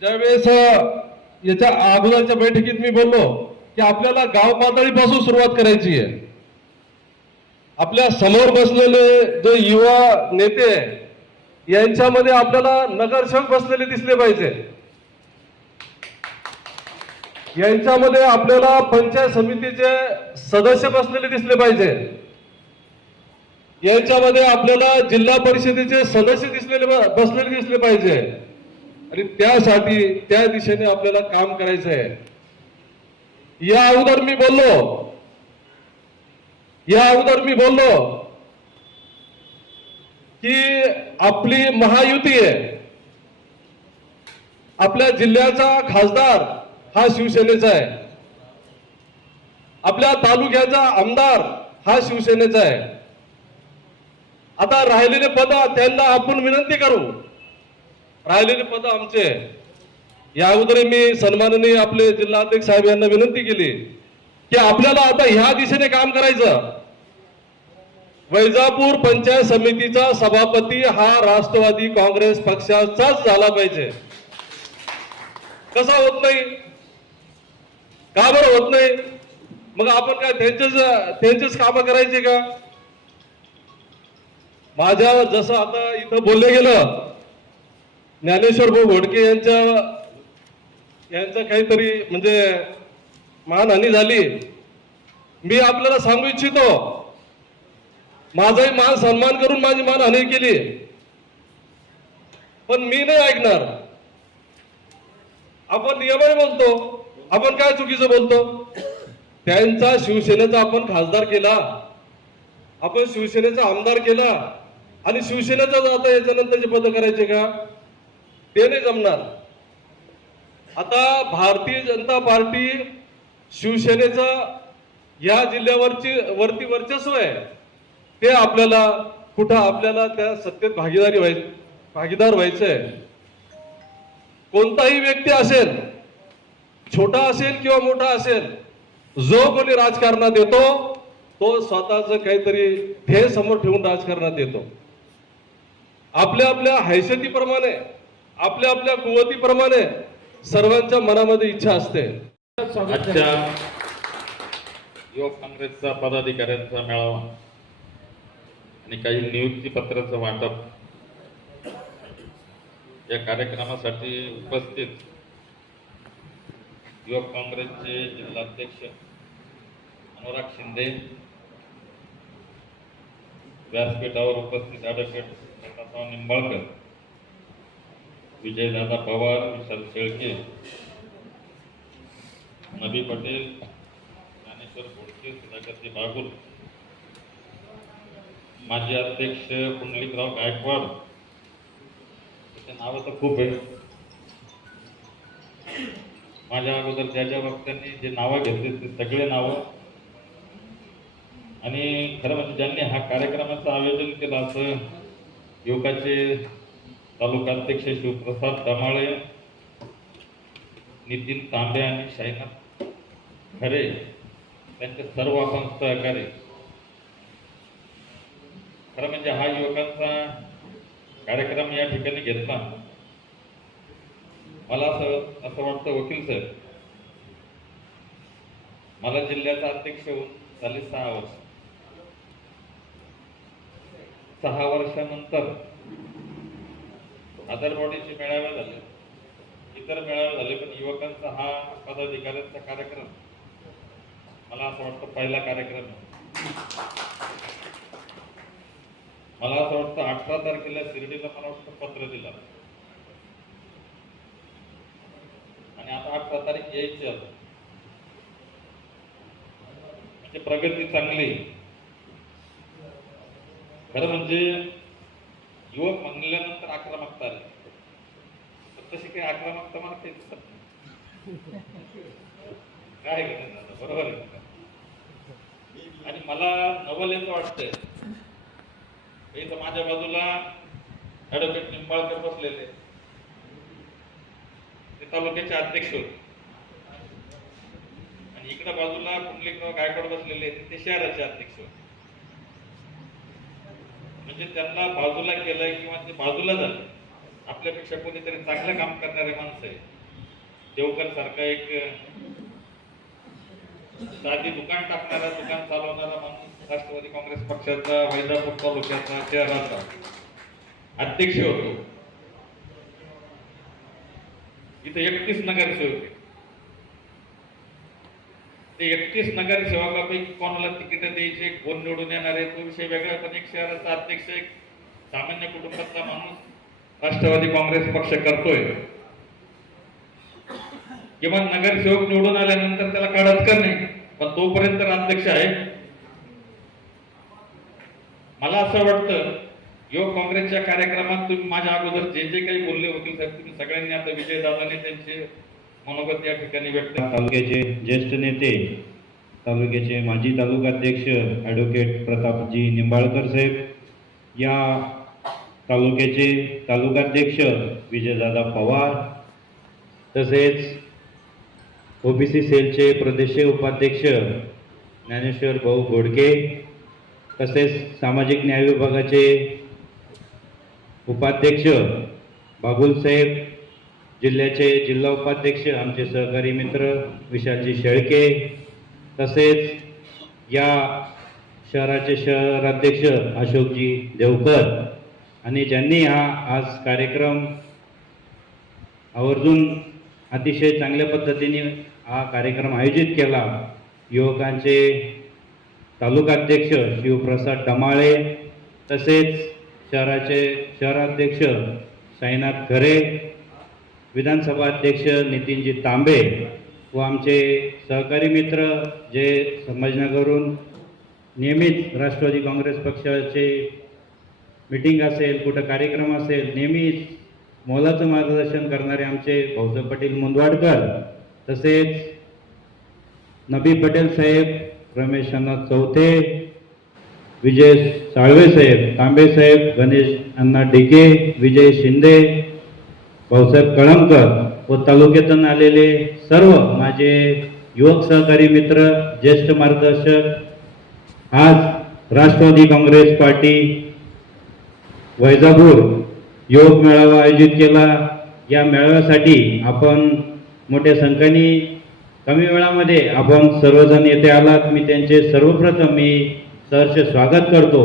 ज्यावेळेस याच्या अगोदरच्या बैठकीत मी बोललो की आपल्याला गाव पातळीपासून सुरुवात करायची आहे. आपल्यासमोर बसलेले जो युवा नेते यांच्यामध्ये आपल्याला नगरसेवक बसलेले दिसले पाहिजे. यांच्यामध्ये आपल्याला पंचायत समितीचे सदस्य बसलेले दिसले पाहिजे. यांच्यामध्ये आपल्याला जिल्हा परिषदेचे सदस्य दिसलेले बसलेले दिसले पाहिजे. आणि त्यासाठी त्या दिशेने आपल्याला काम करायचं आहे या अगोदर मी बोललो. या अगोदर मी बोललो की आपली महायुती आहे. आपल्या जिल्ह्याचा खासदार हा शिवसेनेचा आहे. आपल्या तालुक्याचा आमदार हा शिवसेनेचा आहे. आता राहिलेले पद त्यांना आपण विनंती करू. राहिलेले पद आमचे. या अगोदर मी सन्माननीय आपले जिल्हाध्यक्ष साहेब यांना विनंती केली की आपल्याला आता ह्या दिशेने काम करायचं. वैजापूर पंचायत समितीचा सभापती हा राष्ट्रवादी काँग्रेस पक्षाचाच झाला पाहिजे. कसा होत नाही? का बरं होत नाही? मग आपण काय त्यांचेच त्यांचेच काम करायचे का? माझ्या जसं आता इथं बोलले गेलं ज्ञानेश्वर भाऊ घोडके यांच्या यांचं काहीतरी म्हणजे मानहानी झाली. मी आपल्याला सांगू इच्छितो माझाही मान सन्मान करून माझी मानहानी केली. पण मी नाही ऐकणार. आपण नियमाने बोलतो आपण काय चुकीचं बोलतो? त्यांचा शिवसेनेचा आपण खासदार केला. आपण शिवसेनेचा आमदार केला. आणि शिवसेनेचा आता याच्यानंतरचे पद करायचे का? ते नाही जमणार. आता भारतीय जनता पार्टी शिवसेनेचं या जिल्ह्यावरची वरती वर्चस्व आहे. ते आपल्याला कुठं आपल्याला त्या सत्तेत भागीदारी व्हाय भागीदार व्हायचं आहे. कोणताही व्यक्ती असेल छोटा असेल किंवा मोठा असेल जो कोणी राजकारणात येतो तो स्वतःच काहीतरी ध्येय समोर ठेवून राजकारणात येतो. आपल्या आपल्या हैसियतीप्रमाणे आपल्या आपल्या कुवतीप्रमाणे सर्वांच्या मनामध्ये इच्छा असते. आजच्या युवक काँग्रेसचा पदाधिकाऱ्यांचा मेळावा आणि काही नियुक्ती पत्राचं वाटप या कार्यक्रमासाठी उपस्थित युवक काँग्रेसचे जिल्हाध्यक्ष अनुराग शिंदे व्यासपीठावर उपस्थित ॲडव्होकेट निंबाळकर विजयदादा पवार विशाल शेळके नबी पटेल ज्ञानेश्वर बोडके सुधाकरजी बागुल माजी अध्यक्ष पुंडलिकराव गायकवाड त्याचे नावं तर खूप आहे माझ्या अगोदर ज्या ज्या वक्त्यांनी जे नावं घेतली ते सगळे नावं. आणि खरं म्हणजे ज्यांनी हा कार्यक्रमाचं आयोजन केलं असं युवकाचे तालुकाध्यक्ष शिवप्रसाद दमाळे नितीन तांबे आणि शाईनाथ खरे त्यांचे सर्व आपण सहकारी. खरं म्हणजे हा युवकांचा कार्यक्रम या ठिकाणी घेतला. मला असं असं वाटतं वकील सर मला जिल्ह्याचा अध्यक्ष होऊन झाले सहा वर्ष. सहा वर्षानंतर अदर मेळावे झाले. इतर मेळावे झाले पण युवकांचा हा पदाधिकाऱ्यांचा कार्यक्रम मला असं वाटतं पहिला कार्यक्रम. मला असं वाटतं अठरा तारखेला शिर्डीला मला वाटतं पत्र दिलं. आणि आता अठरा तारीख यायची आता म्हणजे प्रगती चांगली. आहे. खरं म्हणजे युवक म्हणल्यानंतर आक्रमकता आली. तशी काही आक्रमकता मला काही दिसत नाही. काय करणार बरोबर आहे आणि मला नवल येतं वाटतंय इथं माझ्या बाजूला ऍडव्होकेट निंबाळकर बसलेले. ते तालुक्याचे अध्यक्ष होते. आणि इकडे बाजूला कुंडलिकराव गायकवाड बसलेले ते शहराचे अध्यक्ष होते. म्हणजे त्यांना बाजूला केलंय किंवा ते बाजूला झालं आपल्यापेक्षा कोणीतरी चांगलं काम करणारे माणसं आहे देवकर सारखा एक साधी दुकान टाकणारा दुकान चालवणारा माणूस राष्ट्रवादी काँग्रेस पक्षाचा वैजापूर तालुक्याचा शहराचा अध्यक्ष होतो. इथे एकतीस नगरसेवक आहे. ते एकतीस नगरसेवकापैकी कोणाला तिकीट द्यायचे कोण निवडून येणार आहे तो विषय वेगळा पण एक शहराचा अध्यक्ष एक सामान्य कुटुंबातला माणूस राष्ट्रवादी काँग्रेस पक्ष करतोय. किंवा नगरसेवक निवडून आल्यानंतर त्याला काढत का नाही पण तोपर्यंत अध्यक्ष आहे. मला असं वाटतं युवक काँग्रेसच्या कार्यक्रमात तुम्ही माझ्या अगोदर जे जे काही बोलले होते साहेब तुम्ही सगळ्यांनी आता विजय दादाने त्यांचे मनोगत या ठिकाणी व्यक्त तालुक्याचे ज्येष्ठ नेते तालुक्याचे माजी तालुकाध्यक्ष ॲडव्होकेट प्रतापजी निंबाळकर साहेब या तालुक्याचे तालुकाध्यक्ष विजयदादा पवार तसेच ओबीसी सेलचे प्रदेश उपाध्यक्ष ज्ञानेश्वर भाऊ घोडके तसेच सामाजिक न्याय विभागाचे उपाध्यक्ष बाबुलसाहेब जिल्ह्याचे जिल्हा उपाध्यक्ष आमचे सहकारी मित्र विशालजी शेळके तसेच या शहराचे शहराध्यक्ष अशोकजी देवकर आणि ज्यांनी हा आज कार्यक्रम आवर्जून अतिशय चांगल्या पद्धतीने हा कार्यक्रम आयोजित केला. युवकांचे तालुकाध्यक्ष शिवप्रसाद डमाळे तसेच शहराचे शहराध्यक्ष साईनाथ खरे विधानसभा अध्यक्ष नितीनजी तांबे व आमचे सहकारी मित्र जे संभाजीनगरहून नियमित राष्ट्रवादी काँग्रेस पक्षाचे मीटिंग असेल कुठं कार्यक्रम असेल नेहमीच मोलाचं मार्गदर्शन करणारे आमचे भाऊसाहेब पाटील मुंदवाडकर तसेच नबी पटेल साहेब रमेश अण्णा चौथे विजय साळवे साहेब तांबे साहेब गणेश अण्णा डिके विजय शिंदे भाऊसाहेब कळमकर व तालुक्यातून आलेले सर्व माझे युवक सहकारी मित्र ज्येष्ठ मार्गदर्शक आज राष्ट्रवादी काँग्रेस पार्टी वैजापूर युवक मेळावा आयोजित केला. या मेळाव्यासाठी आपण मोठ्या संख्येने कमी वेळामध्ये आपण सर्वजण येथे आलात. मी त्यांचे सर्वप्रथम मी सहर्ष स्वागत करतो.